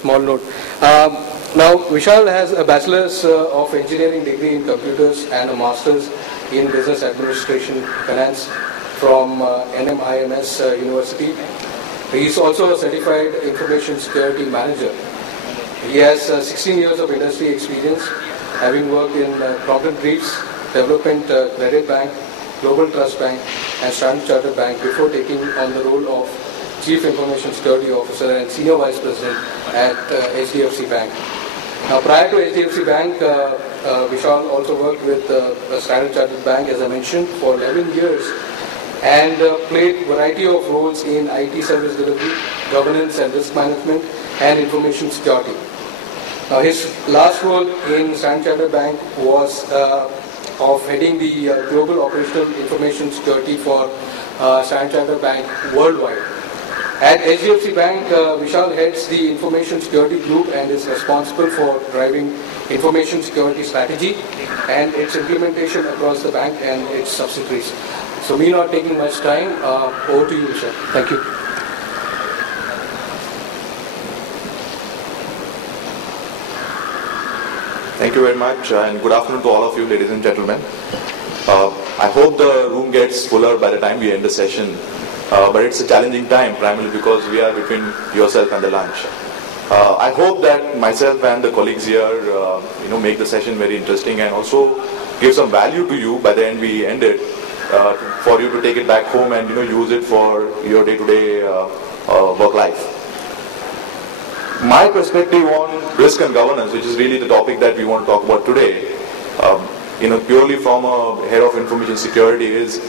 Small note. Now, Vishal has a Bachelor's of Engineering degree in Computers and a Master's in Business Administration Finance from NMIMS University. He is also a Certified Information Security Manager. He has 16 years of industry experience, having worked in Crompton Reeves, Development Credit Bank, Global Trust Bank and Standard Chartered Bank before taking on the role of Chief Information Security Officer and Senior Vice President at HDFC Bank. Now, prior to HDFC Bank, Vishal also worked with Standard Chartered Bank, as I mentioned, for 11 years and played a variety of roles in IT service delivery, governance and risk management, and information security. Now, his last role in Standard Chartered Bank was of heading the global operational information security for Standard Chartered Bank worldwide. At HDFC Bank, Vishal heads the Information Security Group and is responsible for driving information security strategy and its implementation across the bank and its subsidiaries. So, me not taking much time, over to you, Vishal. Thank you. Thank you very much, and good afternoon to all of you, ladies and gentlemen. I hope the room gets fuller by the time we end the session. But it's a challenging time, primarily because we are between yourself and the lunch. I hope that myself and the colleagues here, make the session very interesting and also give some value to you by the end we end it, for you to take it back home and use it for your day-to-day work life. My perspective on risk and governance, which is really the topic that we want to talk about today, purely from a head of information security, is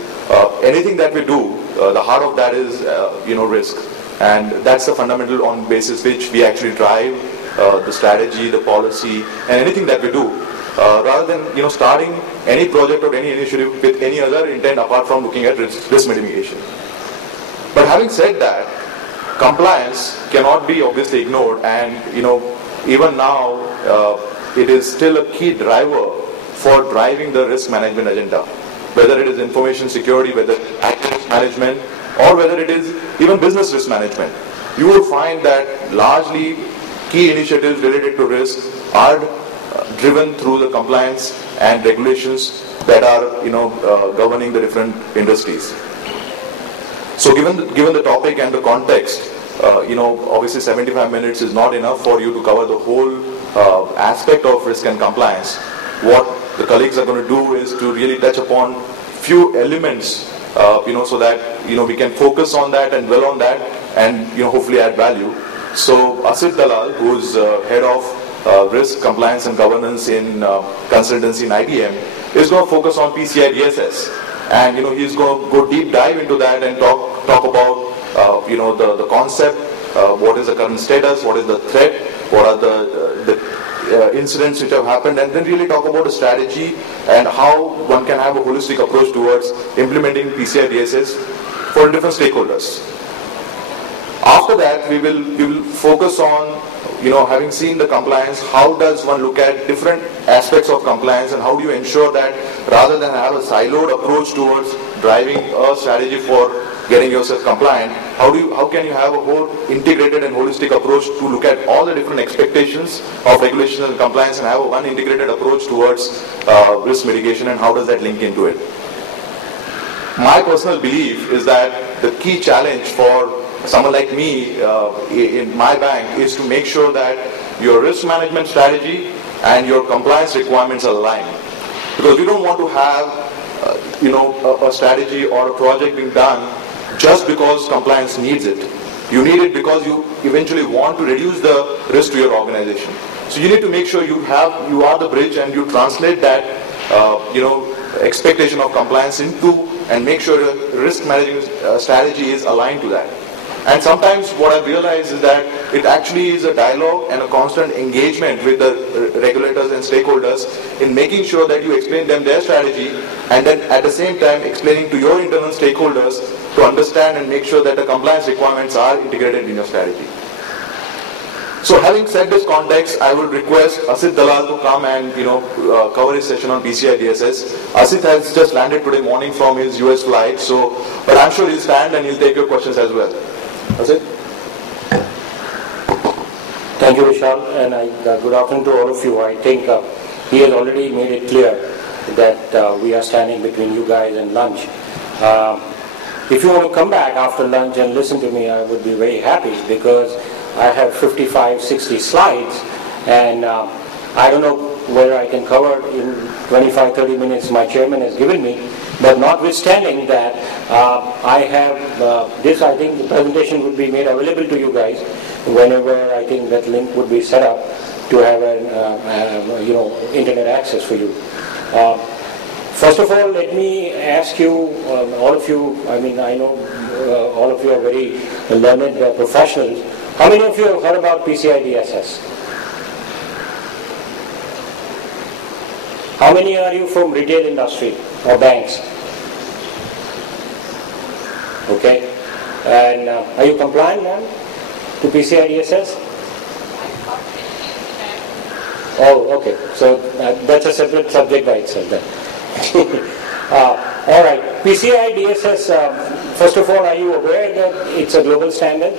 anything that we do. The heart of that is, risk, and that's the fundamental on basis which we actually drive the strategy, the policy, and anything that we do, rather than starting any project or any initiative with any other intent apart from looking at risk mitigation. But having said that, compliance cannot be obviously ignored, and even now it is still a key driver for driving the risk management agenda. Whether it is information security, whether active risk management, or whether it is even business risk management, you will find that largely key initiatives related to risk are driven through the compliance and regulations that are governing the different industries. So given the topic and the context, obviously 75 minutes is not enough for you to cover the whole aspect of risk and compliance. What the colleagues are going to do is to really touch upon few elements, so that we can focus on that and dwell on that, and hopefully add value. So Ashit Dalal, who is head of risk, compliance, and governance in consultancy in IBM, is going to focus on PCI DSS, and he's going to go deep dive into that and talk about the concept, what is the current status, what is the threat, what are the incidents which have happened, and then really talk about the strategy and how one can have a holistic approach towards implementing PCI DSS for different stakeholders. After that, we will focus on, having seen the compliance, how does one look at different aspects of compliance, and how do you ensure that rather than have a siloed approach towards driving a strategy for getting yourself compliant, how can you have a whole integrated and holistic approach to look at all the different expectations of regulation and compliance and have one integrated approach towards risk mitigation, and how does that link into it? My personal belief is that the key challenge for someone like me in my bank is to make sure that your risk management strategy and your compliance requirements are aligned. Because we don't want to have a strategy or a project being done just because compliance needs it. You need it because you eventually want to reduce the risk to your organization. So you need to make sure you are the bridge, and you translate that expectation of compliance into, and make sure your risk management strategy is aligned to that. And sometimes what I've realized is that it actually is a dialogue and a constant engagement with the regulators and stakeholders in making sure that you explain them their strategy, and then at the same time explaining to your internal stakeholders to understand and make sure that the compliance requirements are integrated in your strategy. So having said this context, I would request Ashit Dalal to come and cover his session on PCI DSS. Ashit has just landed today morning from his US flight, but I'm sure he'll stand and he'll take your questions as well. Ashit? Thank you, Vishal, and good afternoon to all of you. I think he has already made it clear that we are standing between you guys and lunch. If you want to come back after lunch and listen to me, I would be very happy, because I have 55, 60 slides, and I don't know whether I can cover in 25, 30 minutes my chairman has given me. But notwithstanding that, I have this. I think the presentation would be made available to you guys whenever I think that link would be set up to have an internet access for you. First of all, let me ask you, all of you. I mean, I know all of you are very learned professionals. How many of you have heard about PCI DSS? How many are you from retail industry or banks? Okay. And are you compliant now to PCI DSS? Oh, okay. So that's a separate subject by itself then. All right. PCI DSS, first of all, are you aware that it's a global standard?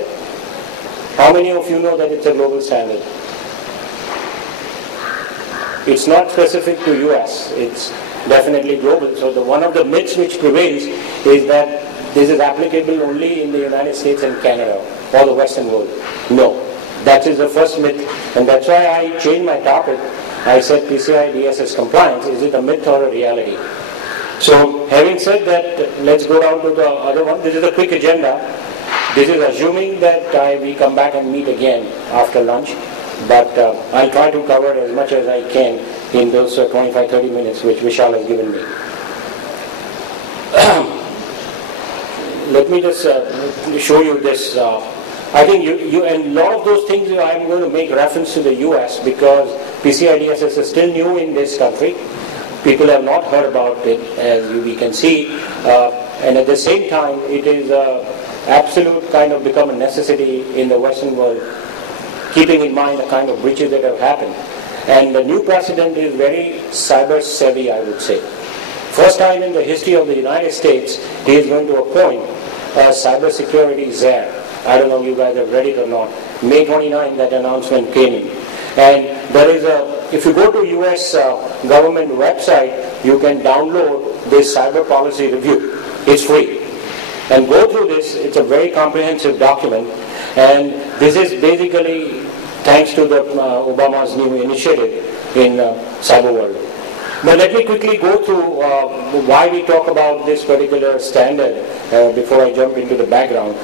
How many of you know that it's a global standard? It's not specific to US, it's definitely global. So one of the myths which prevails is that this is applicable only in the United States and Canada or the Western world. No, that is the first myth, and that's why I changed my topic. I said PCI DSS compliance, is it a myth or a reality? So having said that, let's go down to the other one. This is a quick agenda. This is assuming that we come back and meet again after lunch. But I'll try to cover as much as I can in those 25-30 minutes which Vishal has given me. Let me just show you this. I think you and a lot of those things I'm going to make reference to the US, because PCI DSS is still new in this country. People have not heard about it, as we can see, and at the same time it is absolute kind of become a necessity in the Western world, keeping in mind the kind of breaches that have happened. And the new president is very cyber savvy, I would say. First time in the history of the United States, he is going to appoint a cyber security czar. I don't know if you guys have read it or not. May 29, that announcement came in. And there is if you go to US government website, you can download this cyber policy review. It's free. And go through this. It's a very comprehensive document. And this is basically thanks to the Obama's new initiative in cyber world. But let me quickly go through why we talk about this particular standard before I jump into the background.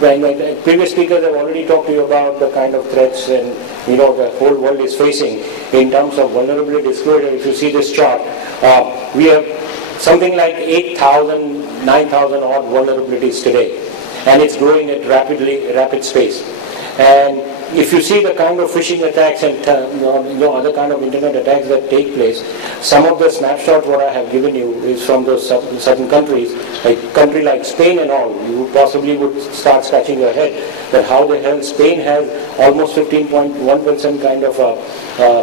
When previous speakers have already talked to you about the kind of threats and the whole world is facing in terms of vulnerability disclosure. If you see this chart, we have something like 8,000, 9,000 odd vulnerabilities today. And it's growing at rapid space. And if you see the kind of phishing attacks and other kind of internet attacks that take place, some of the snapshots what I have given you is from those certain countries, like country like Spain and all. You possibly would start scratching your head that how the hell Spain has almost 15.1% kind of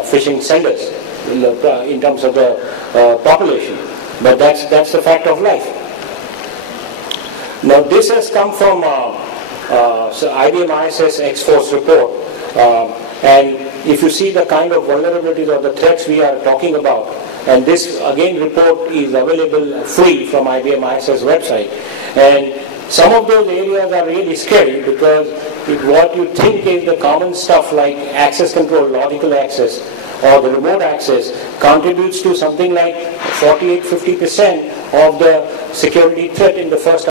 phishing senders in terms of the population. But that's the fact of life. Now this has come from IBM ISS X-Force report, and if you see the kind of vulnerabilities or the threats we are talking about, and this again report is available free from IBM ISS website, and some of those areas are really scary, because what you think is the common stuff like access control, logical access, or the remote access contributes to something like 48-50% of the security threat in the first